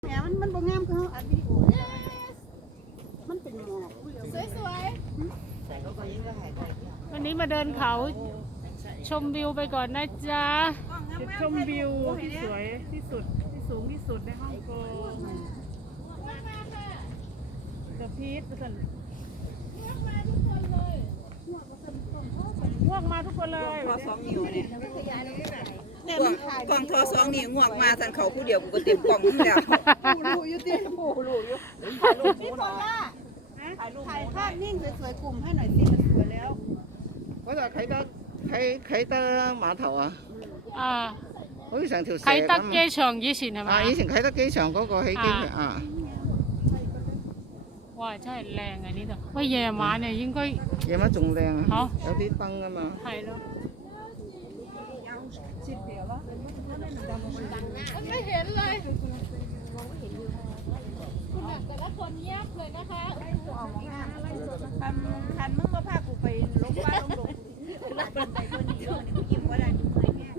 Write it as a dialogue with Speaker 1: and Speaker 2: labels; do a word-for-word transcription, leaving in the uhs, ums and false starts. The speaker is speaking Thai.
Speaker 1: แหมมันมันบ่งามคือเขาอัดวิดีโอมันเป็นหมอกสวยๆ
Speaker 2: วันนี้มาเดินเขาชมวิวไปก่อนนะจ๊ะจุดชมวิวที่สวยที่สุดที่สูงที่สุดในฮ่องกงกับพีทสันง่วงมาทุกคนเลย
Speaker 3: ทอสองนิ้วเนี่ย
Speaker 1: เนี่ย
Speaker 3: กล่
Speaker 1: มั
Speaker 3: อง
Speaker 1: นถ่าย
Speaker 3: กล่องทอสองนิ้วงวกมาสันเขาผู้เดียวกูก็เต็มกล่องแล้ว
Speaker 1: รูอยู่ติโอ้รูอยู่พี่พอลล่าถ่ายภาพนิ่งสวยๆกลุ่มให้หน่อยสิมันสวยแล้ว
Speaker 4: 嗰度啟德啟啟德碼頭啊，
Speaker 2: อ่า
Speaker 4: 好似成條蛇
Speaker 2: ไคตัก
Speaker 4: 咁
Speaker 2: เกชองยี่สิบใช่ไหม
Speaker 4: 啊！以前啟德機場嗰個起機場啊，
Speaker 2: ว่าใช่แรงอันนี้แต่ว่าแย่มาเนี่ยยิ่งก็
Speaker 4: 夜晚仲靚
Speaker 2: 好
Speaker 4: 啊，有啲燈啊嘛。
Speaker 2: ถ่ายแล้วไม่เห็นเลยแต่ละคนเงียบเลยนะคะ
Speaker 1: คันคันมึงมาพากูไปลงบ้านลงดงลงบันไดตัวนี้เดี๋ยวนี่กูยิ้มว่าได้ดูเลยเนี่ย